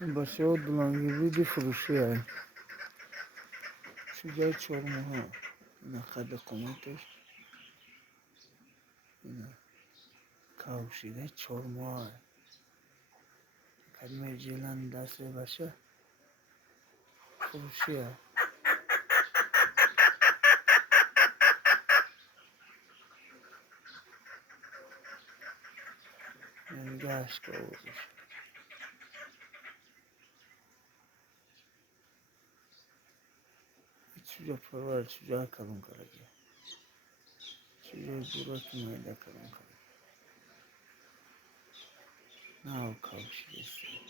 باشه و دلانگیری فروشیه شجاع چرمه ها اینا خد قومتش اینا کاوشیده چرمه ها کلمه جیلن دسته باشه فروشیه یعنی گشت که اوزش چجا پرور چجا کلون کرده چجا جورا که میده کلون کرده نه کاوشیده سی